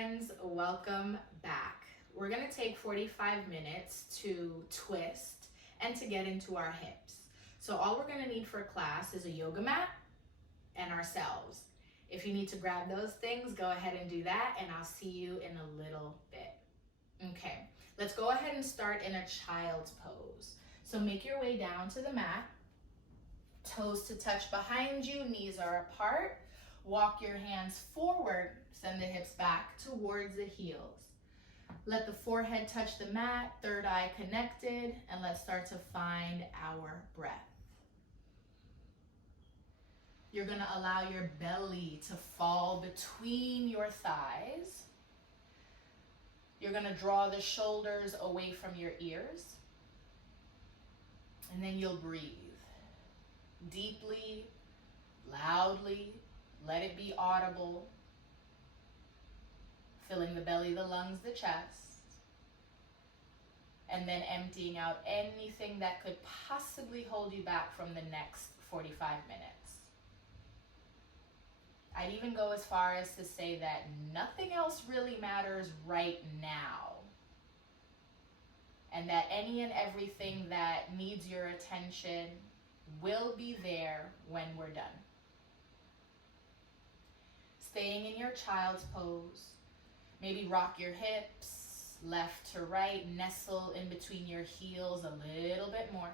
friends, welcome back. We're gonna take 45 minutes to twist and to get into our hips. So all we're gonna need for class is a yoga mat and ourselves. If you need to grab those things, go ahead and do that, and I'll see you in a little bit. Okay, let's go ahead and start in a child's pose. So make your way down to the mat, toes to touch behind you, knees are apart. Walk your hands forward, send the hips back towards the heels. Let the forehead touch the mat, third eye connected, and let's start to find our breath. You're gonna allow your belly to fall between your thighs. You're gonna draw the shoulders away from your ears. And then you'll breathe. Deeply, loudly, let it be audible. Filling the belly, the lungs, the chest. And then emptying out anything that could possibly hold you back from the next 45 minutes. I'd even go as far as to say that nothing else really matters right now. And that any and everything that needs your attention will be there when we're done. Staying in your child's pose. Maybe rock your hips, left to right, nestle in between your heels a little bit more.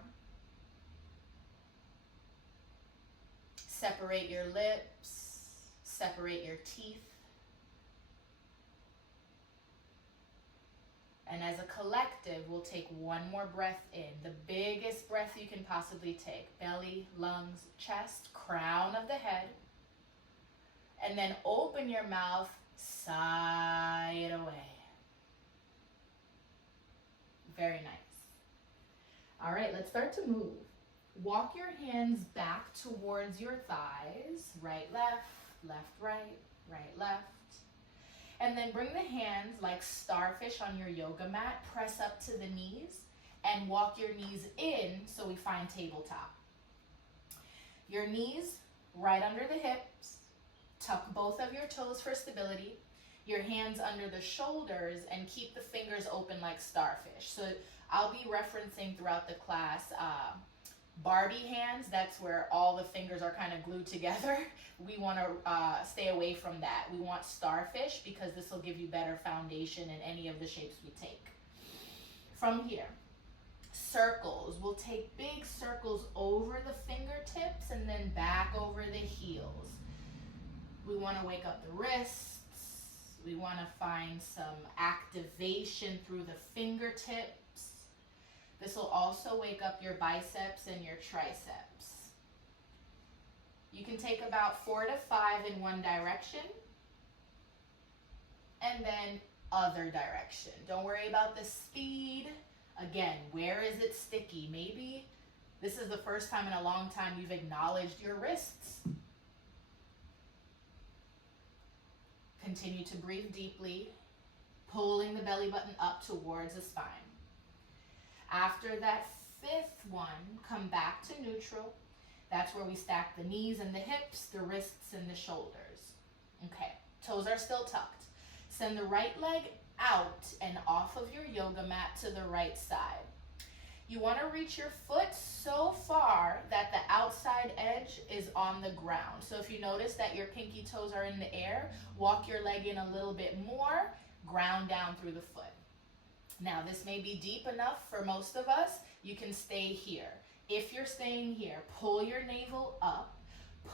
Separate your lips, separate your teeth. And as a collective, we'll take one more breath in, the biggest breath you can possibly take. Belly, lungs, chest, crown of the head. And then open your mouth, sigh it away. Very nice. All right, let's start to move. Walk your hands back towards your thighs. Right, left, right, left. And then bring the hands like starfish on your yoga mat. Press up to the knees and walk your knees in so we find tabletop. Your knees right under the hips. Tuck both of your toes for stability. Your hands under the shoulders and keep the fingers open like starfish. So I'll be referencing throughout the class Barbie hands. That's where all the fingers are kind of glued together. We want to stay away from that. We want starfish because this will give you better foundation in any of the shapes we take. From here, circles. We'll take big circles over the fingertips and then back over the heels. We want to wake up the wrists. We want to find some activation through the fingertips. This will also wake up your biceps and your triceps. You can take about 4 to 5 in one direction and then other direction. Don't worry about the speed. Again, where is it sticky? Maybe this is the first time in a long time you've acknowledged your wrists. Continue to breathe deeply, pulling the belly button up towards the spine. After that 5th one, come back to neutral. That's where we stack the knees and the hips, the wrists and the shoulders. Okay, toes are still tucked. Send the right leg out and off of your yoga mat to the right side. You want to reach your foot so far that the outside edge is on the ground. So if you notice that your pinky toes are in the air, walk your leg in a little bit more, ground down through the foot. Now this may be deep enough for most of us. You can stay here. If you're staying here, pull your navel up,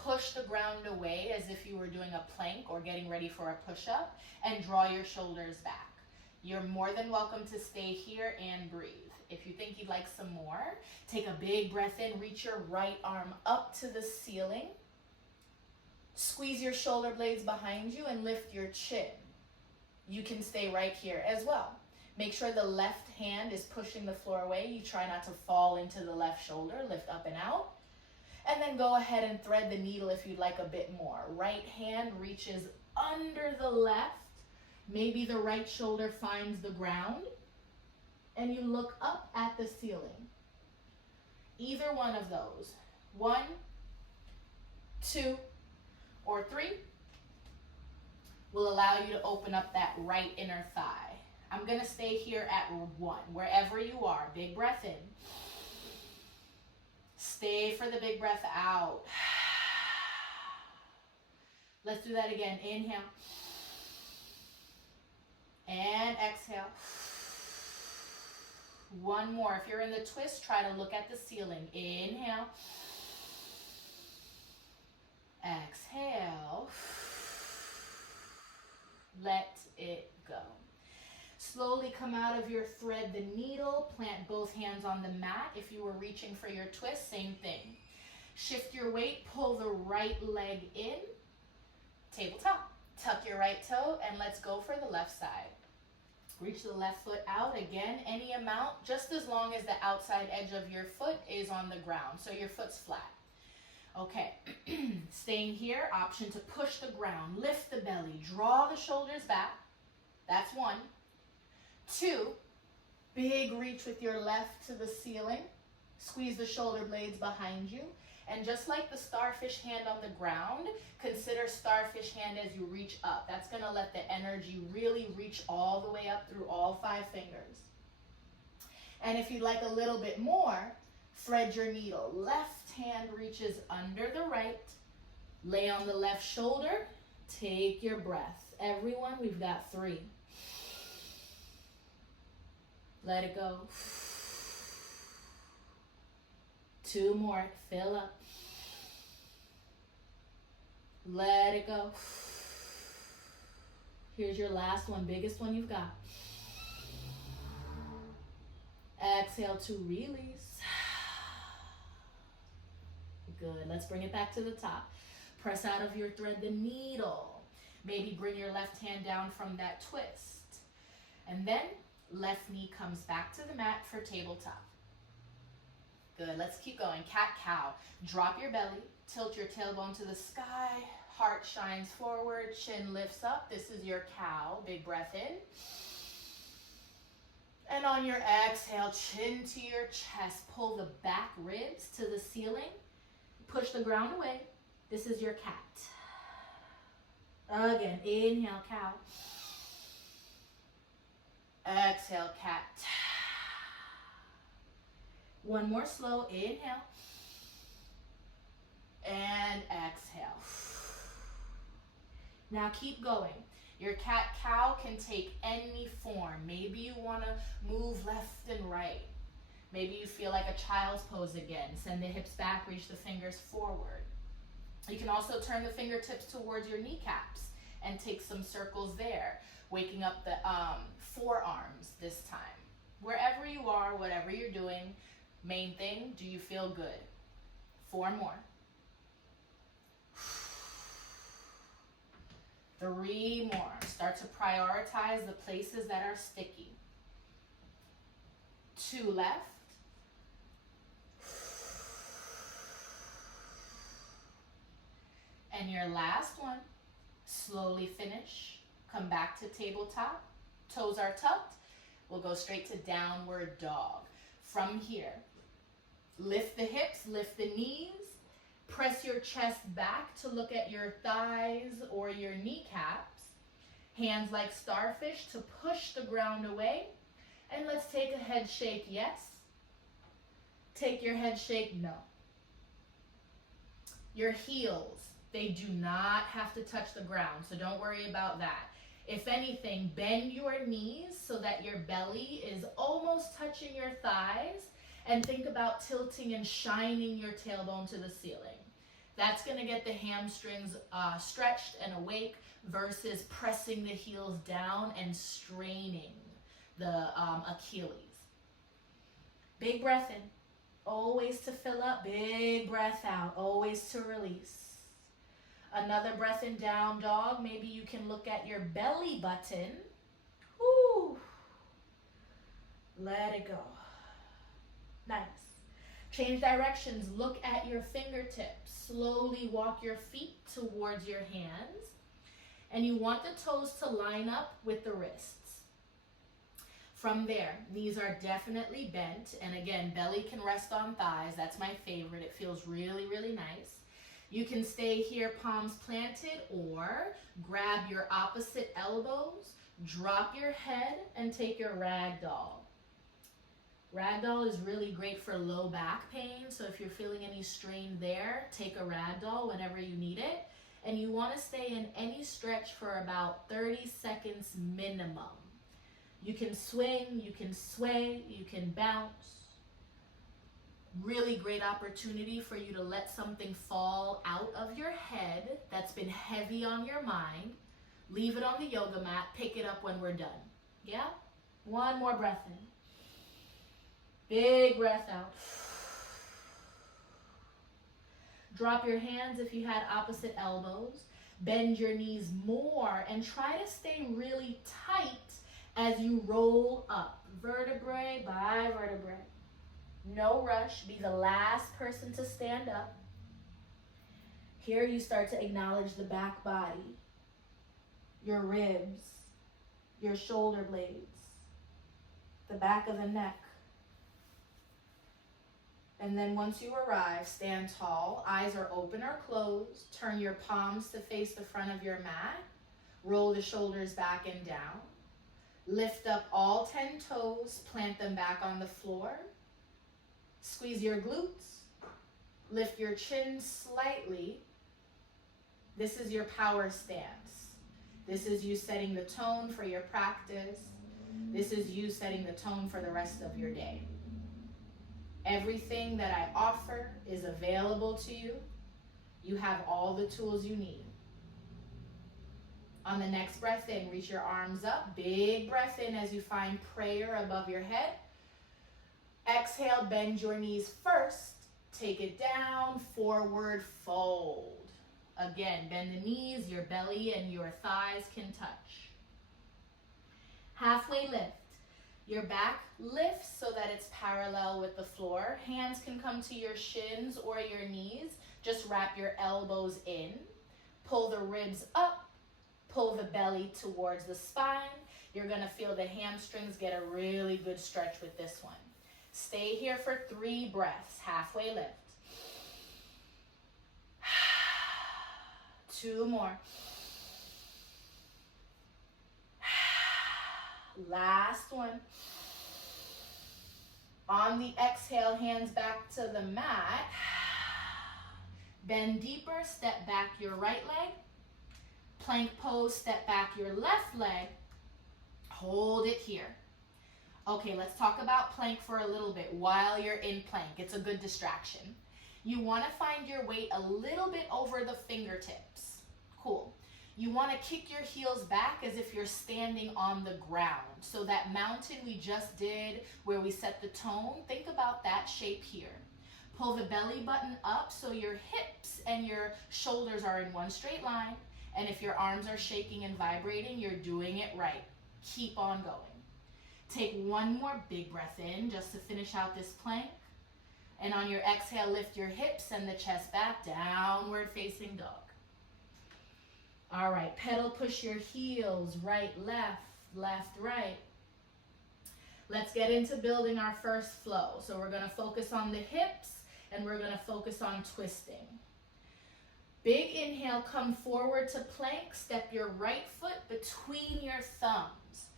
push the ground away as if you were doing a plank or getting ready for a push-up, and draw your shoulders back. You're more than welcome to stay here and breathe. If you think you'd like some more, take a big breath in, reach your right arm up to the ceiling. Squeeze your shoulder blades behind you and lift your chin. You can stay right here as well. Make sure the left hand is pushing the floor away. You try not to fall into the left shoulder, lift up and out. And then go ahead and thread the needle if you'd like a bit more. Right hand reaches under the left. Maybe the right shoulder finds the ground. And you look up at the ceiling. Either one of those. 1, 2, or 3. will allow you to open up that right inner thigh. I'm gonna stay here at 1, wherever you are. Big breath in. Stay for the big breath out. Let's do that again. Inhale. And exhale. One more. If you're in the twist, try to look at the ceiling. Inhale. Exhale. Let it go. Slowly come out of your thread the needle. Plant both hands on the mat. If you were reaching for your twist, same thing. Shift your weight. Pull the right leg in. Tabletop. Tuck your right toe and let's go for the left side. Reach the left foot out again, any amount, just as long as the outside edge of your foot is on the ground, so your foot's flat. Okay, staying here, option to push the ground, lift the belly, draw the shoulders back. That's 1. 2, big reach with your left to the ceiling. Squeeze the shoulder blades behind you. And just like the starfish hand on the ground, consider starfish hand as you reach up. That's going to let the energy really reach all the way up through all 5 fingers. And if you'd like a little bit more, thread your needle. Left hand reaches under the right. Lay on the left shoulder. Take your breath. Everyone, we've got 3. Let it go. 2 more. Fill up. Let it go. Here's your last one, biggest one you've got. Exhale to release. Good. Let's bring it back to the top. Press out of your thread the needle. Maybe bring your left hand down from that twist. And then left knee comes back to the mat for tabletop. Good. Let's keep going. Cat-cow. Drop your belly. Tilt your tailbone to the sky. Heart shines forward. Chin lifts up. This is your cow. Big breath in. And on your exhale, chin to your chest. Pull the back ribs to the ceiling. Push the ground away. This is your cat. Again, inhale, cow. Exhale, cat. One more slow. Inhale. And exhale. Now keep going. Your cat-cow can take any form. Maybe you want to move left and right. Maybe you feel like a child's pose again. Send the hips back, reach the fingers forward. You can also turn the fingertips towards your kneecaps and take some circles there, waking up the forearms this time. Wherever you are, whatever you're doing, main thing, do you feel good? 4 more. 3 more. Start to prioritize the places that are sticky. 2 left. And your last one. Slowly finish. Come back to tabletop. Toes are tucked. We'll go straight to downward dog. From here, lift the hips, lift the knees. Press your chest back to look at your thighs or your kneecaps. Hands like starfish to push the ground away. And let's take a head shake, yes. Take your head shake, no. Your heels, they do not have to touch the ground, so don't worry about that. If anything, bend your knees so that your belly is almost touching your thighs, and think about tilting and shining your tailbone to the ceiling. That's going to get the hamstrings stretched and awake versus pressing the heels down and straining the Achilles. Big breath in, always to fill up. Big breath out, always to release. Another breath in, down dog. Maybe you can look at your belly button. Woo. Let it go. Nice. Change directions. Look at your fingertips. Slowly walk your feet towards your hands. And you want the toes to line up with the wrists. From there, knees are definitely bent. And again, belly can rest on thighs. That's my favorite. It feels really, really nice. You can stay here, palms planted, or grab your opposite elbows, drop your head, and take your ragdoll. Ragdoll is really great for low back pain, so if you're feeling any strain there, take a ragdoll whenever you need it. And you want to stay in any stretch for about 30 seconds minimum. You can swing, you can sway, you can bounce. Really great opportunity for you to let something fall out of your head that's been heavy on your mind. Leave it on the yoga mat, pick it up when we're done. Yeah? One more breath in. Big breath out. Drop your hands if you had opposite elbows. Bend your knees more and try to stay really tight as you roll up, vertebrae by vertebrae. No rush. Be the last person to stand up. Here you start to acknowledge the back body, your ribs, your shoulder blades, the back of the neck. And then once you arrive, stand tall, eyes are open or closed, turn your palms to face the front of your mat, roll the shoulders back and down, lift up all 10 toes, plant them back on the floor, squeeze your glutes, lift your chin slightly. This is your power stance. This is you setting the tone for your practice. This is you setting the tone for the rest of your day. Everything that I offer is available to you. You have all the tools you need. On the next breath in, reach your arms up. Big breath in as you find prayer above your head. Exhale, bend your knees first. Take it down, forward fold. Again, bend the knees, your belly and your thighs can touch. Halfway lift. Your back lifts so that it's parallel with the floor. Hands can come to your shins or your knees. Just wrap your elbows in. Pull the ribs up. Pull the belly towards the spine. You're going to feel the hamstrings get a really good stretch with this one. Stay here for 3 breaths. Halfway lift. 2 more. Last one. On the exhale, hands back to the mat. Bend deeper, step back your right leg. Plank pose, step back your left leg. Hold it here. Okay, let's talk about plank for a little bit while you're in plank. It's a good distraction. You want to find your weight a little bit over the fingertips. Cool. You want to kick your heels back as if you're standing on the ground. So that mountain we just did where we set the tone, think about that shape here. Pull the belly button up so your hips and your shoulders are in one straight line. And if your arms are shaking and vibrating, you're doing it right. Keep on going. Take one more big breath in just to finish out this plank. And on your exhale, lift your hips and the chest back, downward facing dog. All right, pedal push your heels, right, left, left, right. Let's get into building our first flow. So we're gonna focus on the hips and we're gonna focus on twisting. Big inhale, come forward to plank, step your right foot between your thumbs.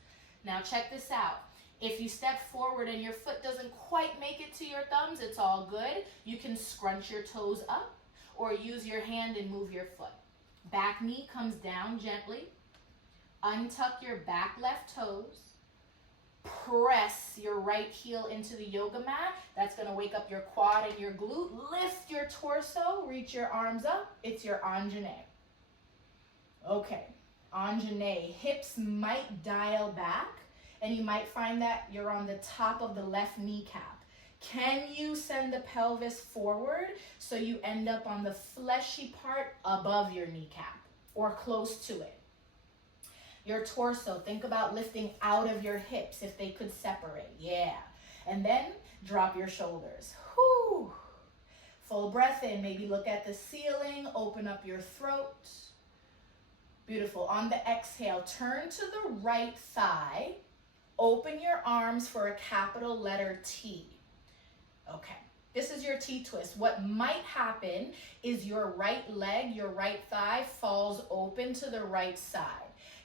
Now check this out. If you step forward and your foot doesn't quite make it to your thumbs, it's all good. You can scrunch your toes up or use your hand and move your foot. Back knee comes down gently. Untuck your back left toes. Press your right heel into the yoga mat. That's going to wake up your quad and your glute. Lift your torso. Reach your arms up. It's your Anjane. Okay, Anjane. Hips might dial back, and you might find that you're on the top of the left kneecap. Can you send the pelvis forward so you end up on the fleshy part above your kneecap or close to it? Your torso, think about lifting out of your hips if they could separate. Yeah. And then drop your shoulders. Whew. Full breath in. Maybe look at the ceiling. Open up your throat. Beautiful. On the exhale, turn to the right thigh. Open your arms for a capital letter T. Okay. This is your T-twist. What might happen is your right leg, your right thigh falls open to the right side.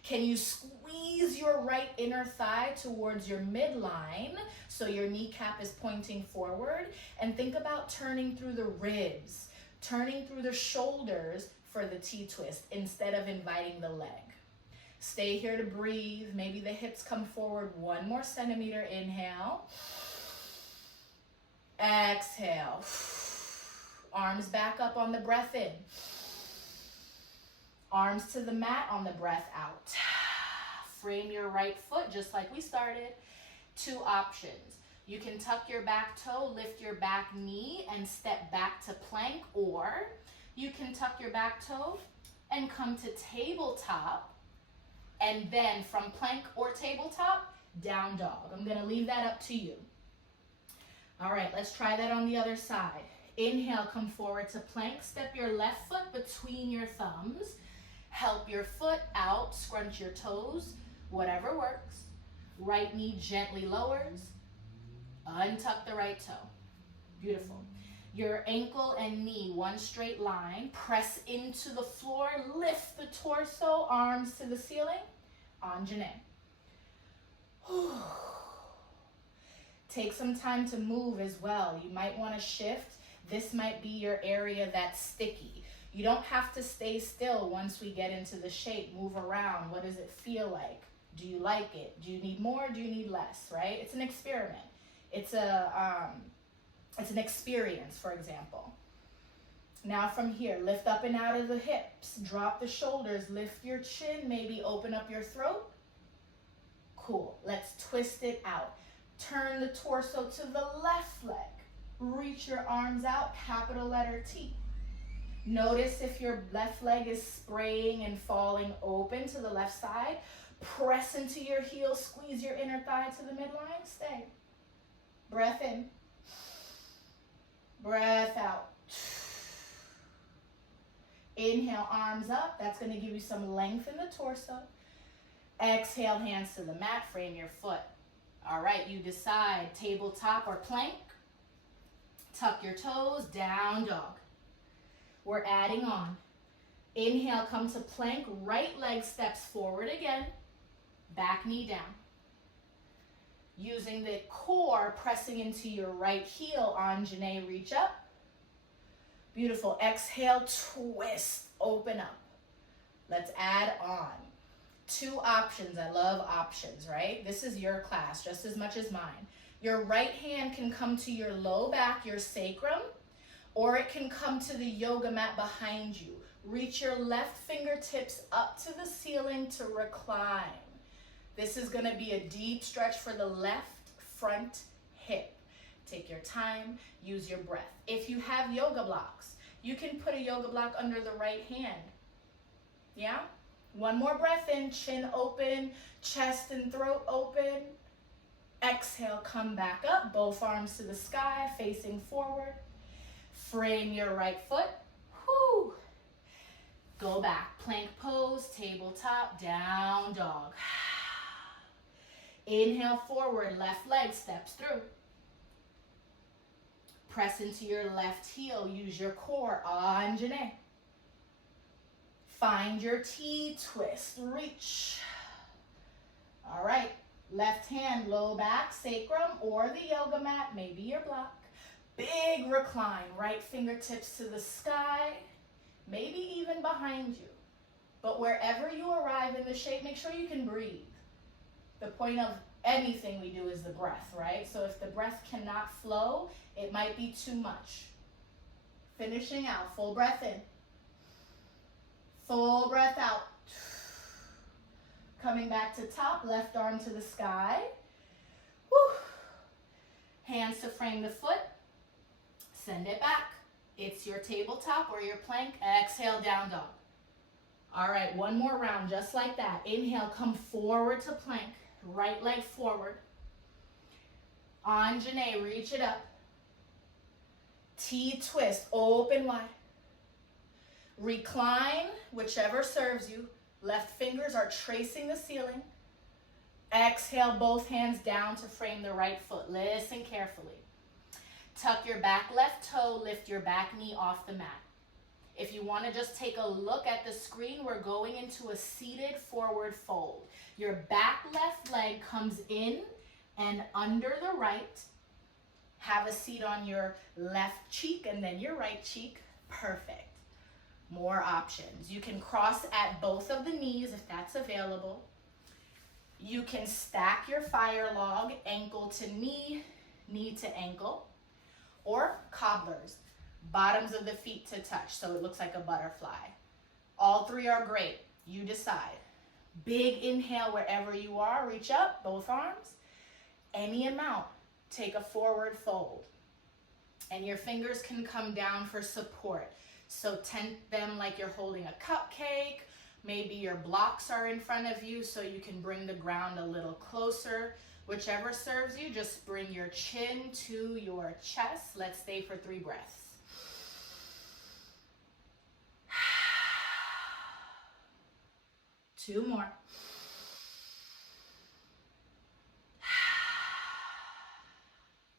Can you squeeze your right inner thigh towards your midline so your kneecap is pointing forward? And think about turning through the ribs, turning through the shoulders for the T-twist instead of inviting the leg. Stay here to breathe. Maybe the hips come forward 1 more centimeter. Inhale. Exhale. Arms back up on the breath in. Arms to the mat on the breath out. Frame your right foot just like we started. 2 options. You can tuck your back toe, lift your back knee, and step back to plank, or you can tuck your back toe and come to tabletop, and then from plank or tabletop, down dog. I'm gonna leave that up to you. All right, let's try that on the other side. Inhale, come forward to plank. Step your left foot between your thumbs. Help your foot out, scrunch your toes, whatever works. Right knee gently lowers. Untuck the right toe. Beautiful. Your ankle and knee, one straight line. Press into the floor, lift the torso, arms to the ceiling. Anjane. Take some time to move as well. You might want to shift. This might be your area that's sticky. You don't have to stay still once we get into the shape. Move around. What does it feel like? Do you like it? Do you need more? Do you need less? Right? It's an experiment. It's an experience, for example. Now from here, lift up and out of the hips. Drop the shoulders. Lift your chin. Maybe open up your throat. Cool. Let's twist it out. Turn the torso to the left leg. Reach your arms out, capital letter T. Notice if your left leg is spraying and falling open to the left side. Press into your heel, squeeze your inner thigh to the midline. Stay. Breath in. Breath out. Inhale, arms up. That's going to give you some length in the torso. Exhale, hands to the mat. Frame your foot. All right, you decide tabletop or plank. Tuck your toes, down dog. We're adding on. Inhale, come to plank. Right leg steps forward again. Back knee down. Using the core, pressing into your right heel. Anjane, reach up. Beautiful. Exhale, twist, open up. Let's add on. 2 options. I love options, right? This is your class just as much as mine. Your right hand can come to your low back, your sacrum, or it can come to the yoga mat behind you. Reach your left fingertips up to the ceiling to recline. This is going to be a deep stretch for the left front hip. Take your time, use your breath. If you have yoga blocks, you can put a yoga block under the right hand. Yeah? 1 more breath in, chin open, chest and throat open. Exhale, come back up, both arms to the sky, facing forward. Frame your right foot. Whew. Go back, plank pose, tabletop, down dog. Inhale forward, left leg steps through. Press into your left heel, use your core, Anjane. Find your T-twist, reach. All right, left hand, low back, sacrum, or the yoga mat, maybe your block. Big recline, right fingertips to the sky, maybe even behind you. But wherever you arrive in the shape, make sure you can breathe. The point of anything we do is the breath, right? So if the breath cannot flow, it might be too much. Finishing out, full breath in. Full breath out. Coming back to top, left arm to the sky. Woo. Hands to frame the foot. Send it back. It's your tabletop or your plank. Exhale, down dog. All right, 1 more round just like that. Inhale, come forward to plank. Right leg forward. Anjane, reach it up. T-twist, open wide. Recline, whichever serves you. Left fingers are tracing the ceiling. Exhale, both hands down to frame the right foot. Listen carefully. Tuck your back left toe, lift your back knee off the mat. If you want to just take a look at the screen, we're going into a seated forward fold. Your back left leg comes in and under the right. Have a seat on your left cheek and then your right cheek. Perfect. More options. You can cross at both of the knees if that's available. You can stack your fire log, ankle to knee, knee to ankle, or cobblers, bottoms of the feet to touch, so it looks like a butterfly. All three are great. You decide. Big inhale wherever you are. Reach up, both arms. Any amount. Take a forward fold. And your fingers can come down for support. So tent them like you're holding a cupcake. Maybe your blocks are in front of you so you can bring the ground a little closer. Whichever serves you, just bring your chin to your chest. Let's stay for 3 breaths. Two more.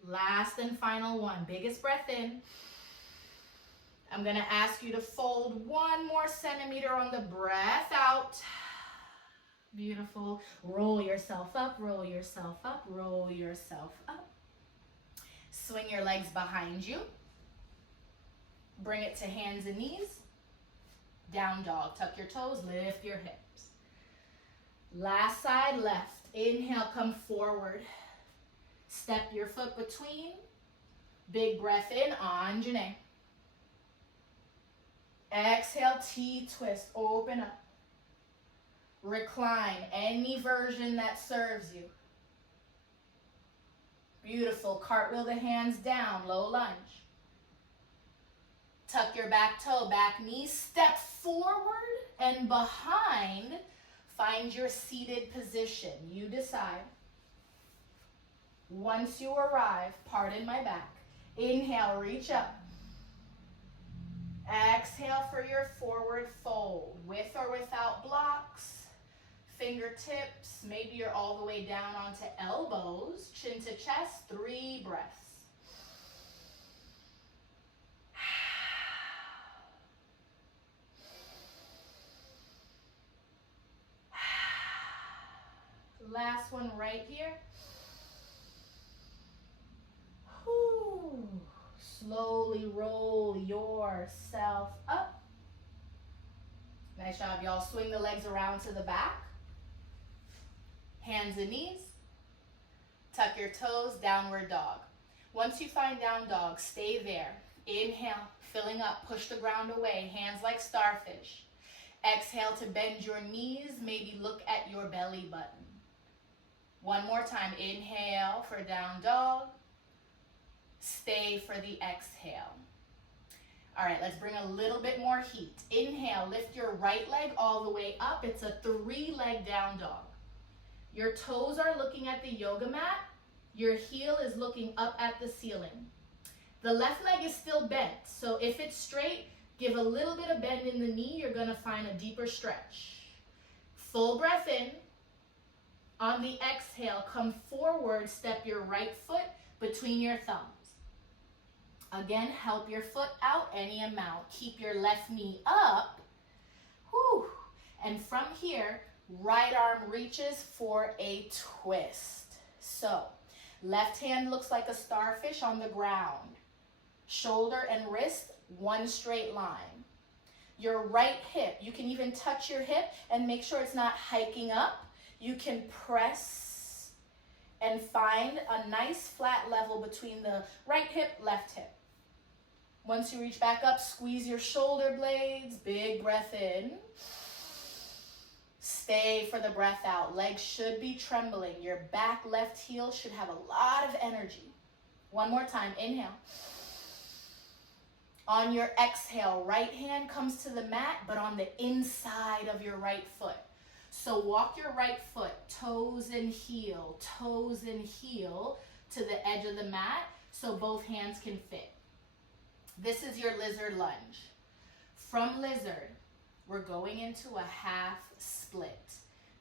Last and final one. Biggest breath in. I'm going to ask you to fold 1 more centimeter on the breath out. Beautiful. Roll yourself up, roll yourself up, roll yourself up. Swing your legs behind you. Bring it to hands and knees. Down dog. Tuck your toes, lift your hips. Last side left. Inhale, come forward. Step your foot between. Big breath in, Anjane. Exhale, T-twist, open up. Recline, any version that serves you. Beautiful, cartwheel the hands down, low lunge. Tuck your back toe, back knee, step forward and behind. Find your seated position, you decide. Once you arrive, pardon my back. Inhale, reach up. Exhale for your forward fold, with or without blocks, fingertips, maybe you're all the way down onto elbows, chin to chest, 3 breaths. Last one right here. Whew. Slowly roll yourself up. Nice job, y'all. Swing the legs around to the back. Hands and knees. Tuck your toes, downward dog. Once you find down dog, stay there. Inhale, filling up, push the ground away, hands like starfish. Exhale to bend your knees, maybe look at your belly button. One more time, inhale for down dog. Stay for the exhale. All right, let's bring a little bit more heat. Inhale, lift your right leg all the way up. It's a 3-leg down dog. Your toes are looking at the yoga mat. Your heel is looking up at the ceiling. The left leg is still bent, so if it's straight, give a little bit of bend in the knee. You're gonna find a deeper stretch. Full breath in. On the exhale, come forward, step your right foot between your thumbs. Again, help your foot out any amount. Keep your left knee up. Whew. And from here, right arm reaches for a twist. So, left hand looks like a starfish on the ground. Shoulder and wrist, one straight line. Your right hip, you can even touch your hip and make sure it's not hiking up. You can press and find a nice flat level between the right hip, left hip. Once you reach back up, squeeze your shoulder blades, big breath in. Stay for the breath out. Legs should be trembling. Your back left heel should have a lot of energy. One more time, inhale. On your exhale, right hand comes to the mat, but on the inside of your right foot. So walk your right foot, toes and heel to the edge of the mat so both hands can fit. This is your lizard lunge. From lizard, we're going into a half split.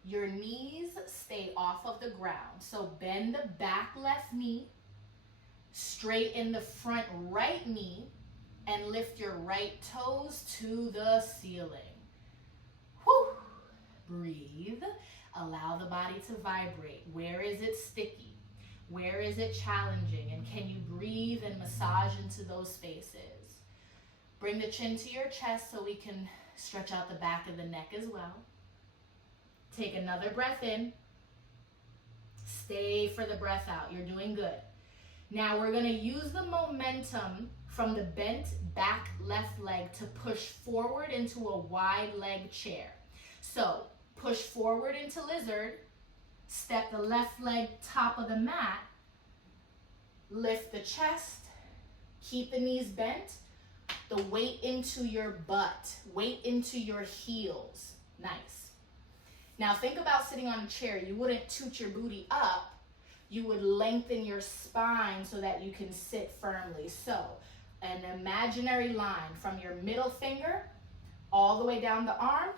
Your knees stay off of the ground. So bend the back left knee. Straighten the front right knee and lift your right toes to the ceiling. Whew. Breathe. Allow the body to vibrate. Where is it sticky? Where is it challenging? And can you breathe and massage into those spaces? Bring the chin to your chest so we can stretch out the back of the neck as well. Take another breath in. Stay for the breath out. You're doing good. Now we're going to use the momentum from the bent back left leg to push forward into a wide leg chair. So push forward into lizard, step the left leg top of the mat, lift the chest, keep the knees bent, the weight into your butt, weight into your heels. Nice. Now think about sitting on a chair. You wouldn't toot your booty up. You would lengthen your spine so that you can sit firmly. So an imaginary line from your middle finger all the way down the arm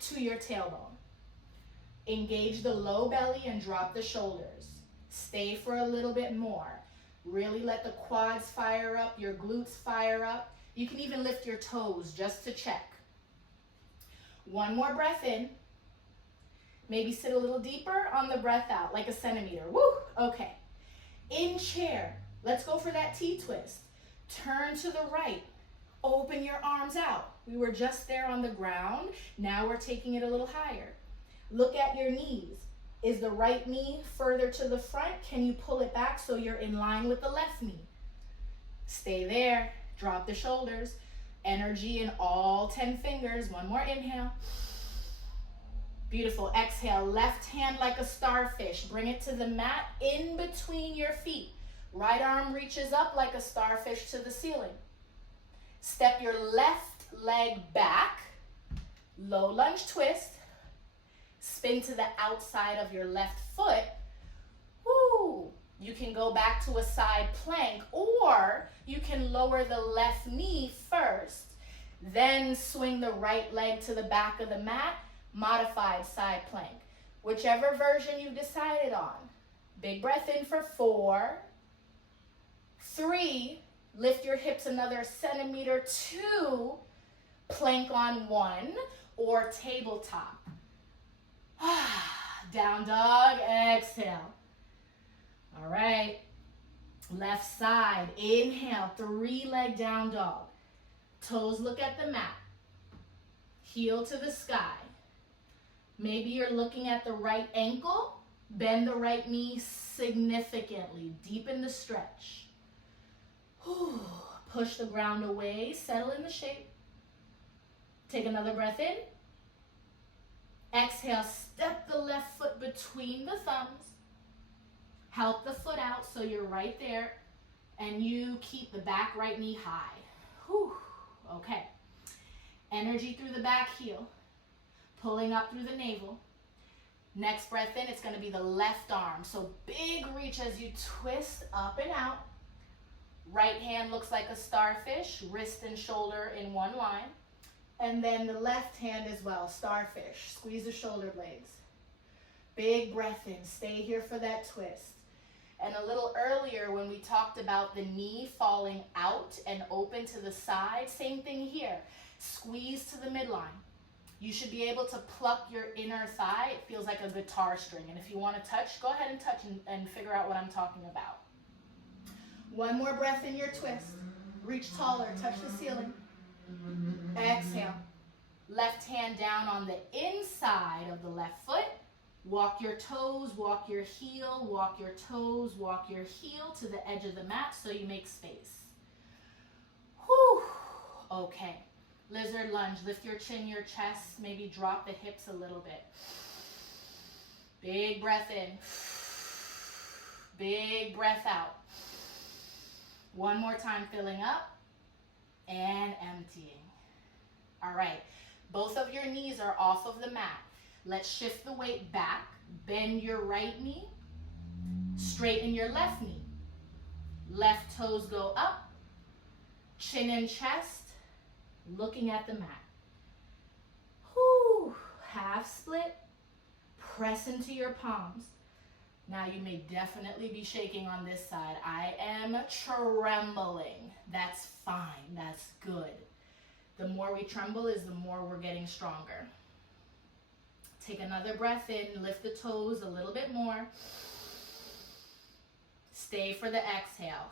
to your tailbone. Engage the low belly and drop the shoulders. Stay for a little bit more. Really let the quads fire up, your glutes fire up. You can even lift your toes just to check. One more breath in. Maybe sit a little deeper on the breath out, like a centimeter. Woo! Okay. In chair, let's go for that T-twist. Turn to the right. Open your arms out. We were just there on the ground. Now we're taking it a little higher. Look at your knees. Is the right knee further to the front? Can you pull it back so you're in line with the left knee? Stay there. Drop the shoulders. Energy in all 10 fingers. One more inhale. Beautiful. Exhale. Left hand like a starfish. Bring it to the mat in between your feet. Right arm reaches up like a starfish to the ceiling. Step your left leg back. Low lunge twist. Spin to the outside of your left foot. Woo! You can go back to a side plank, or you can lower the left knee first, then swing the right leg to the back of the mat. Modified side plank, whichever version you decided on. Big breath in for 4, 3, lift your hips another centimeter, 2, plank on 1, or tabletop. Down dog, exhale. All right, left side, inhale, 3-leg down dog. Toes look at the mat, heel to the sky. Maybe you're looking at the right ankle. Bend the right knee significantly. Deepen the stretch. Push the ground away. Settle in the shape. Take another breath in. Exhale. Step the left foot between the thumbs. Help the foot out so you're right there. And you keep the back right knee high. Okay. Energy through the back heel. Pulling up through the navel. Next breath in, it's going to be the left arm. So big reach as you twist up and out. Right hand looks like a starfish, wrist and shoulder in one line. And then the left hand as well, starfish. Squeeze the shoulder blades. Big breath in. Stay here for that twist. And a little earlier when we talked about the knee falling out and open to the side, same thing here. Squeeze to the midline. You should be able to pluck your inner thigh. It feels like a guitar string. And if you want to touch, go ahead and touch and figure out what I'm talking about. One more breath in your twist. Reach taller, touch the ceiling. Exhale. Left hand down on the inside of the left foot. Walk your toes, walk your heel, walk your toes, walk your heel to the edge of the mat so you make space. Whew. Okay. Lizard lunge. Lift your chin, your chest. Maybe drop the hips a little bit. Big breath in. Big breath out. One more time, filling up and emptying. All right. Both of your knees are off of the mat. Let's shift the weight back. Bend your right knee. Straighten your left knee. Left toes go up. Chin and chest. Looking at the mat. Half split. Press into your palms. Now you may definitely be shaking on this side. I am trembling. That's fine. That's good. The more we tremble is the more we're getting stronger. Take another breath in. Lift the toes a little bit more. Stay for the exhale.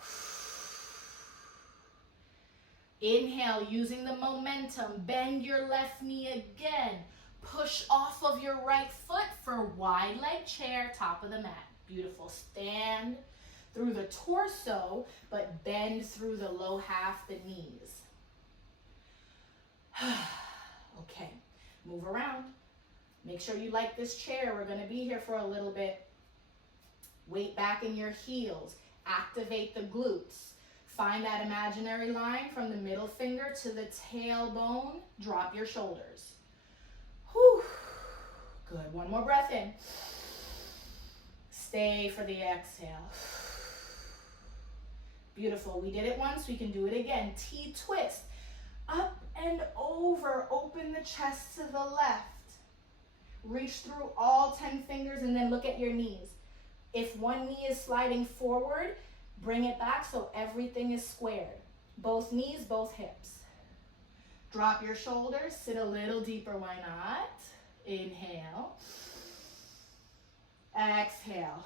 Inhale, using the momentum. Bend your left knee again. Push off of your right foot for wide leg chair, top of the mat. Beautiful. Stand through the torso, but bend through the low half, the knees. Okay, move around. Make sure you like this chair. We're gonna be here for a little bit. Weight back in your heels. Activate the glutes. Find that imaginary line from the middle finger to the tailbone. Drop your shoulders. Whew. Good. One more breath in. Stay for the exhale. Beautiful. We did it once. We can do it again. T-twist. Up and over. Open the chest to the left. Reach through all 10 fingers and then look at your knees. If one knee is sliding forward, bring it back so everything is squared. Both knees, both hips. Drop your shoulders, sit a little deeper, why not? Inhale. Exhale.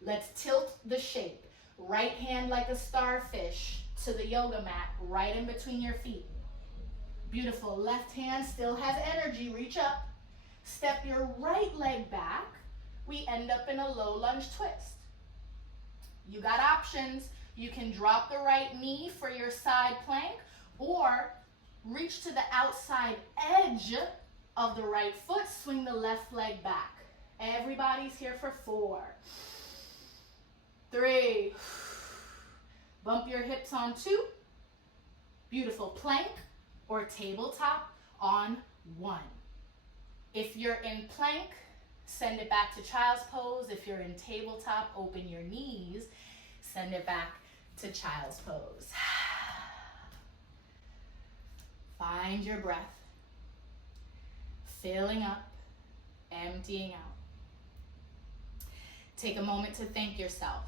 Let's tilt the shape. Right hand like a starfish to the yoga mat, right in between your feet. Beautiful. Left hand still has energy, reach up. Step your right leg back. We end up in a low lunge twist. You got options. You can drop the right knee for your side plank or reach to the outside edge of the right foot, swing the left leg back. Everybody's here for 4, 3, bump your hips on 2. Beautiful. Plank or tabletop on 1. If you're in plank, send it back to child's pose. If you're in tabletop, open your knees. Send it back to child's pose. Find your breath. Filling up, emptying out. Take a moment to thank yourself.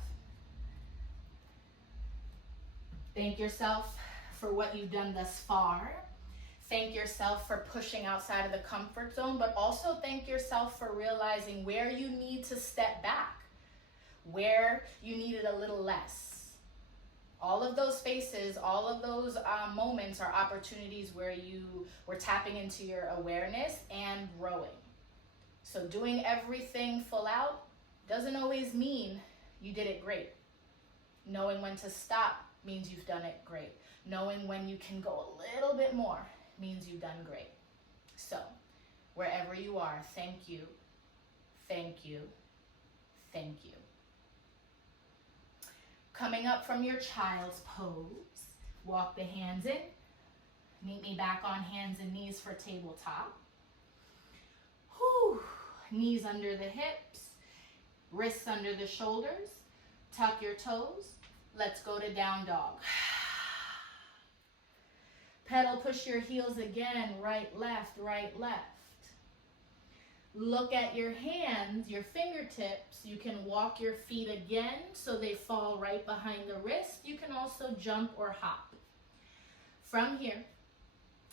Thank yourself for what you've done thus far. Thank yourself for pushing outside of the comfort zone, but also thank yourself for realizing where you need to step back, where you needed a little less. All of those spaces, all of those moments are opportunities where you were tapping into your awareness and growing. So doing everything full out doesn't always mean you did it great. Knowing when to stop means you've done it great. Knowing when you can go a little bit more means you've done great. So, wherever you are, thank you, thank you, thank you. Coming up from your child's pose, walk the hands in. Meet me back on hands and knees for tabletop. Whew. Knees under the hips, wrists under the shoulders. Tuck your toes. Let's go to down dog. Pedal, push your heels again, right, left, right, left. Look at your hands, your fingertips. You can walk your feet again so they fall right behind the wrist. You can also jump or hop. From here,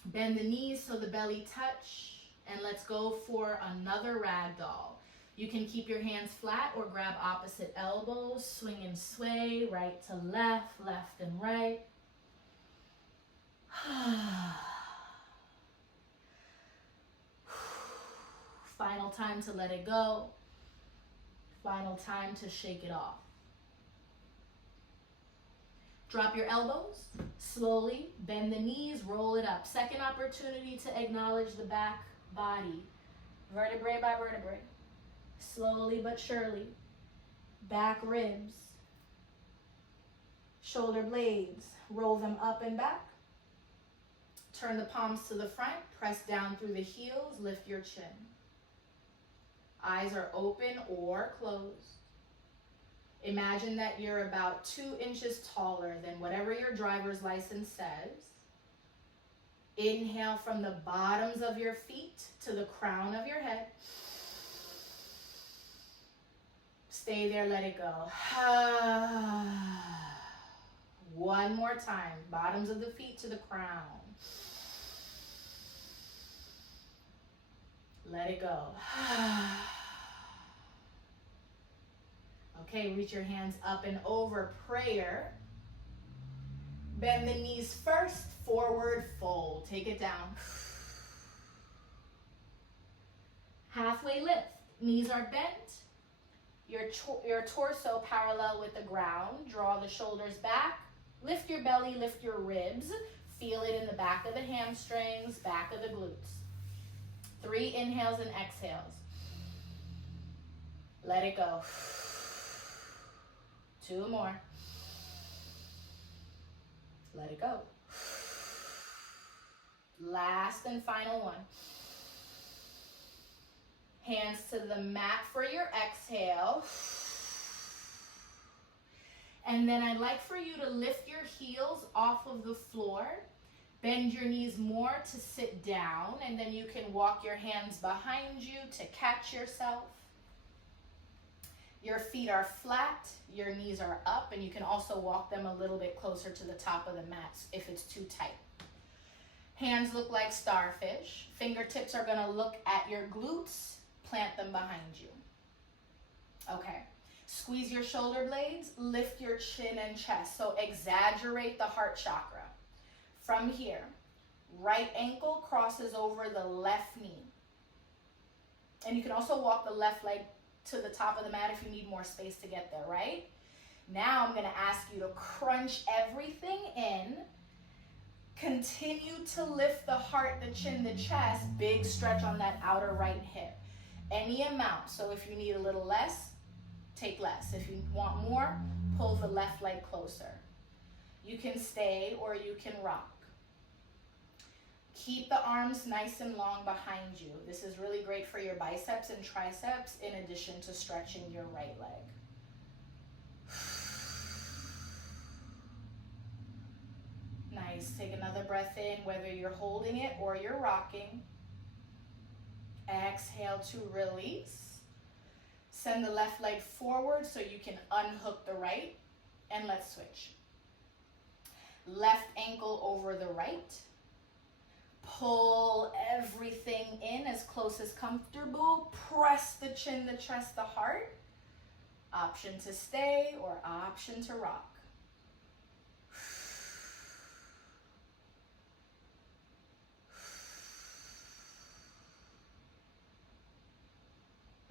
bend the knees so the belly touch, and let's go for another ragdoll. You can keep your hands flat or grab opposite elbows, swing and sway, right to left, left and right. Final time to let it go. Final time to shake it off. Drop your elbows, slowly bend the knees, roll it up. Second opportunity to acknowledge the back body, vertebrae by vertebrae. Slowly but surely, back ribs, shoulder blades, roll them up and back. Turn the palms to the front, press down through the heels, lift your chin. Eyes are open or closed. Imagine that you're about 2 inches taller than whatever your driver's license says. Inhale from the bottoms of your feet to the crown of your head. Stay there, let it go. One more time. Bottoms of the feet to the crown. Let it go. Okay, reach your hands up and over. Prayer. Bend the knees first. Forward fold. Take it down. Halfway lift. Knees are bent. Your torso parallel with the ground. Draw the shoulders back. Lift your belly, lift your ribs. Feel it in the back of the hamstrings, back of the glutes. 3 inhales and exhales. Let it go. 2 more. Let it go. Last and final one. Hands to the mat for your exhale. And then I'd like for you to lift your heels off of the floor. Bend your knees more to sit down. And then you can walk your hands behind you to catch yourself. Your feet are flat. Your knees are up. And you can also walk them a little bit closer to the top of the mat if it's too tight. Hands look like starfish. Fingertips are going to look at your glutes. Plant them behind you. Okay. Squeeze your shoulder blades. Lift your chin and chest. So exaggerate the heart chakra. From here, right ankle crosses over the left knee. And you can also walk the left leg to the top of the mat if you need more space to get there, right? Now I'm going to ask you to crunch everything in. Continue to lift the heart, the chin, the chest. Big stretch on that outer right hip. Any amount. So if you need a little less, take less. If you want more, pull the left leg closer. You can stay or you can rock. Keep the arms nice and long behind you. This is really great for your biceps and triceps in addition to stretching your right leg. Nice. Take another breath in, whether you're holding it or you're rocking. Exhale to release. Send the left leg forward so you can unhook the right. And let's switch. Left ankle over the right. Pull everything in as close as comfortable. Press the chin, the chest, the heart. Option to stay or option to rock.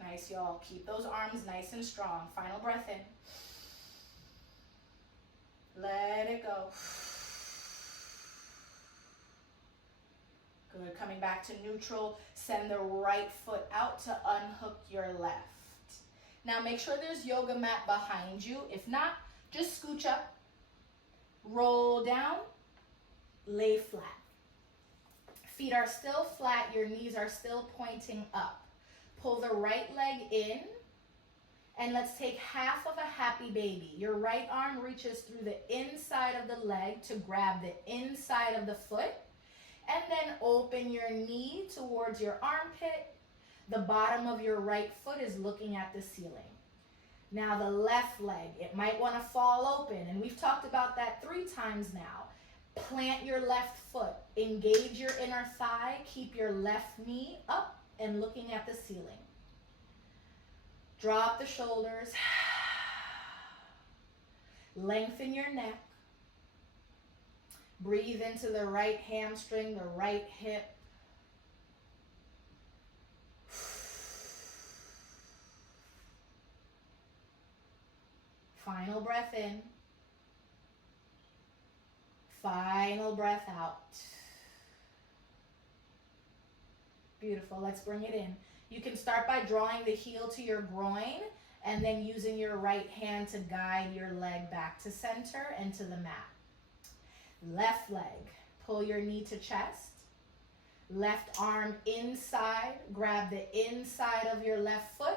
Nice, y'all. Keep those arms nice and strong. Final breath in. Let it go. Good. Coming back to neutral. Send the right foot out to unhook your left. Now make sure there's yoga mat behind you. If not, just scooch up. Roll down. Lay flat. Feet are still flat. Your knees are still pointing up. Pull the right leg in, and let's take half of a happy baby. Your right arm reaches through the inside of the leg to grab the inside of the foot, and then open your knee towards your armpit. The bottom of your right foot is looking at the ceiling. Now the left leg, it might want to fall open, and we've talked about that 3 times now. Plant your left foot, engage your inner thigh, keep your left knee up and looking at the ceiling. Drop the shoulders. Lengthen your neck. Breathe into the right hamstring, the right hip. Final breath in. Final breath out. Beautiful. Let's bring it in. You can start by drawing the heel to your groin and then using your right hand to guide your leg back to center and to the mat. Left leg. Pull your knee to chest. Left arm inside. Grab the inside of your left foot.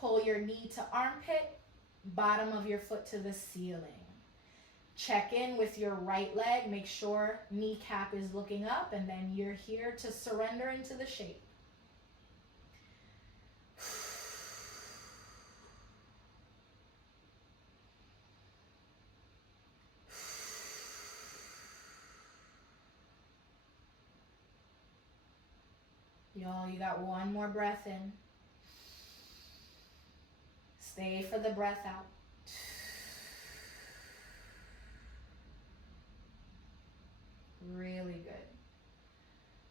Pull your knee to armpit. Bottom of your foot to the ceiling. Check in with your right leg. Make sure kneecap is looking up, and then you're here to surrender into the shape. Y'all, you got one more breath in. Stay for the breath out. Really good.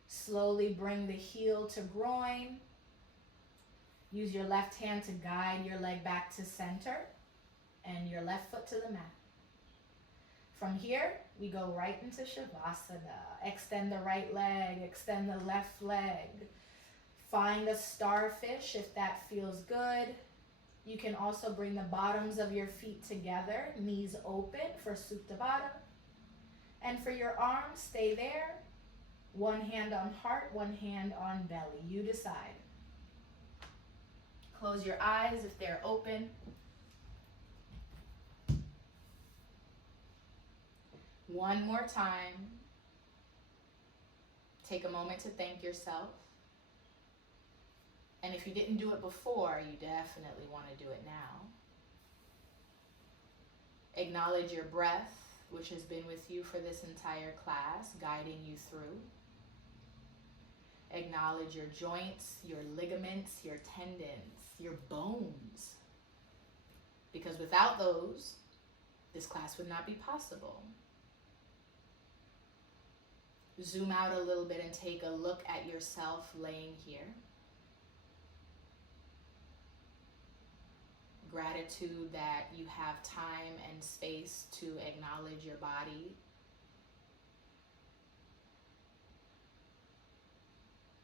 Slowly bring the heel to groin. Use your left hand to guide your leg back to center and your left foot to the mat. From here, we go right into Shavasana. Extend the right leg, extend the left leg. Find a starfish if that feels good. You can also bring the bottoms of your feet together, knees open for Supta Baddha. And for your arms, stay there. One hand on heart, one hand on belly. You decide. Close your eyes if they're open. One more time. Take a moment to thank yourself. And if you didn't do it before, you definitely want to do it now. Acknowledge your breath, which has been with you for this entire class, guiding you through. Acknowledge your joints, your ligaments, your tendons, your bones. Because without those, this class would not be possible. Zoom out a little bit and take a look at yourself laying here. Gratitude that you have time and space to acknowledge your body.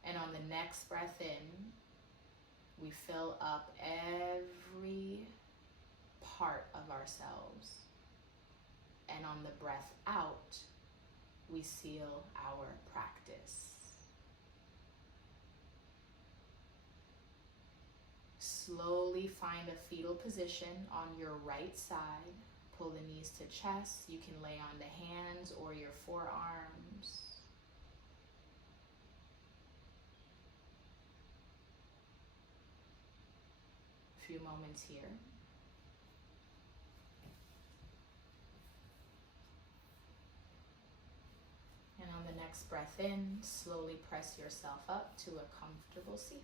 And on the next breath in, we fill up every part of ourselves. And on the breath out, we seal our practice. Slowly find a fetal position on your right side. Pull the knees to chest. You can lay on the hands or your forearms. A few moments here. And on the next breath in, slowly press yourself up to a comfortable seat.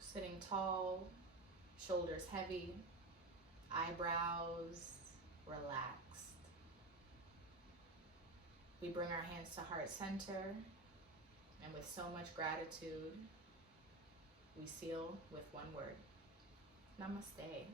Sitting tall, shoulders heavy, eyebrows relaxed. We bring our hands to heart center, and with so much gratitude, we seal with one word. Namaste.